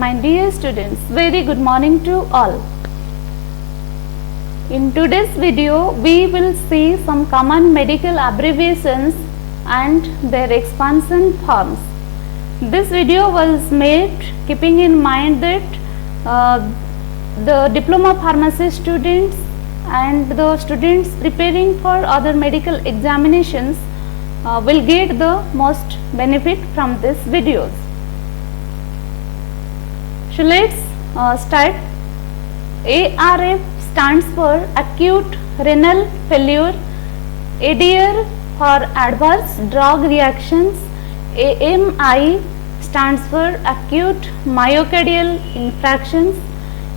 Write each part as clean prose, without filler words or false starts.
My dear students, very good morning to all. In today's video, we will see some common medical abbreviations and their expansion forms. This video was made keeping in mind that the diploma pharmacy students and the students preparing for other medical examinations will get the most benefit from these videos. So let's start. ARF stands for acute renal failure, ADR for adverse drug reactions, AMI stands for acute myocardial infarctions,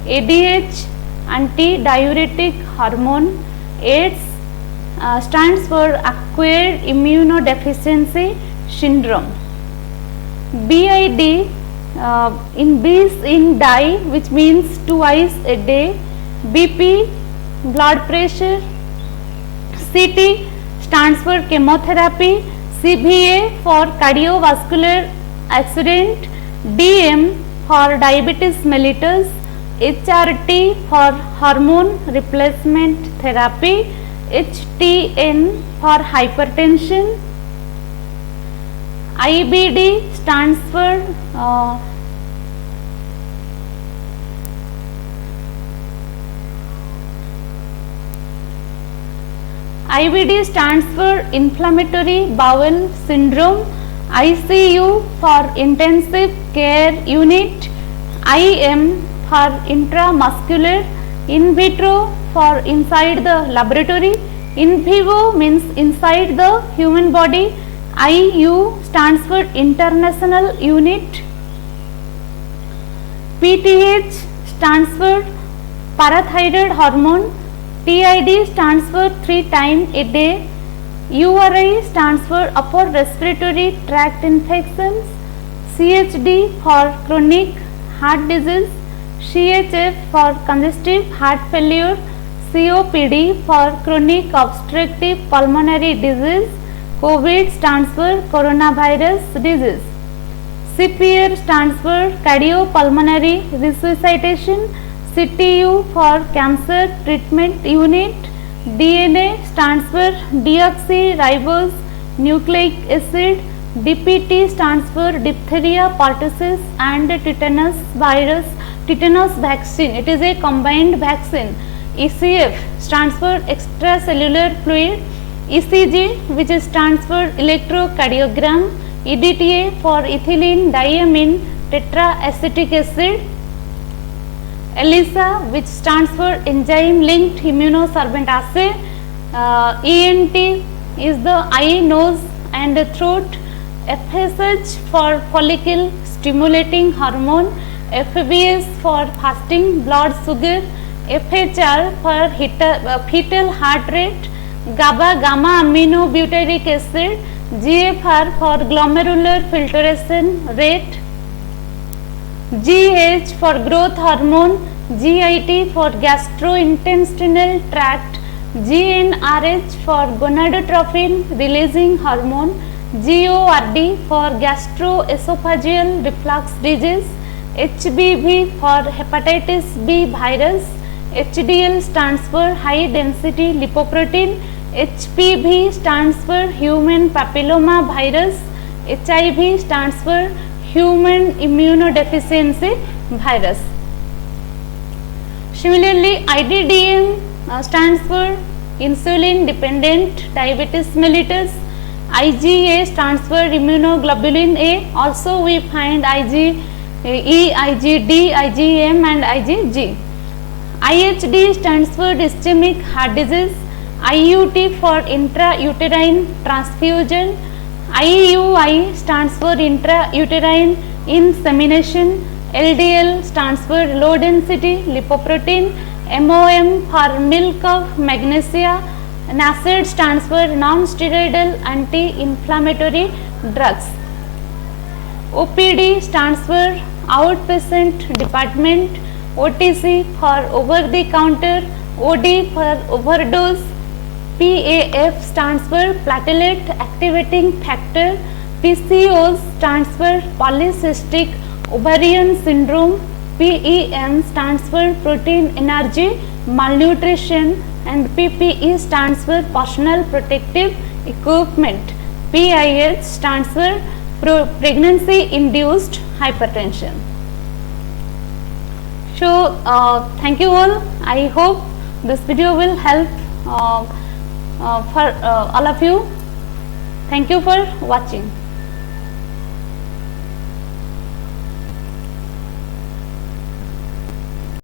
ADH antidiuretic hormone, AIDS stands for acquired immunodeficiency syndrome, BID in B is in die, which means twice a day, BP blood pressure, CT stands for chemotherapy, CVA for cardiovascular accident, DM for diabetes mellitus, HRT for hormone replacement therapy, HTN for hypertension, IBD stands for IBD stands for inflammatory bowel syndrome, ICU for intensive care unit, IM for intramuscular, in vitro for inside the laboratory, in vivo means inside the human body, IU stands for international unit, PTH stands for parathyroid hormone, TID stands for 3 times a day, URI stands for upper respiratory tract infections, CHD for chronic heart disease, CHF for congestive heart failure, COPD for chronic obstructive pulmonary disease, COVID stands for coronavirus disease, CPR stands for cardiopulmonary resuscitation, CTU for cancer treatment unit, DNA stands for deoxyribose nucleic acid, DPT stands for diphtheria, pertussis and tetanus virus, tetanus vaccine, it is a combined vaccine, ECF stands for extracellular fluid, ECG which stands for electrocardiogram, EDTA for ethylene diamine tetraacetic acid, ELISA which stands for enzyme linked immunosorbent assay, ENT is the eye, nose and throat, FSH for follicle stimulating hormone, FBS for fasting blood sugar, FHR for fetal heart rate, GABA gamma aminobutyric acid, GFR for glomerular filtration rate, GH for growth hormone, GIT for gastrointestinal tract, GnRH for gonadotropin releasing hormone, GORD for gastroesophageal reflux disease, HBV for hepatitis B virus, HDL stands for high density lipoprotein, HPV stands for human papilloma virus, HIV stands for human immunodeficiency virus. Similarly, IDDM stands for insulin dependent diabetes mellitus, IgA stands for immunoglobulin A, also we find IgE, IgD, IgM and IgG. IHD stands for ischemic heart disease, IUT for intrauterine transfusion, IUI stands for intrauterine insemination, LDL stands for low density lipoprotein, MOM for milk of magnesia, NSAID stands for non-steroidal anti-inflammatory drugs. OPD stands for outpatient department, OTC for over the counter, OD for overdose, PAF stands for platelet activating factor, PCOS stands for polycystic ovarian syndrome, PEM stands for protein energy malnutrition, and PPE stands for personal protective equipment. PIH stands for pregnancy induced hypertension. So thank you all. I hope this video will help for all of you. Thank you for watching.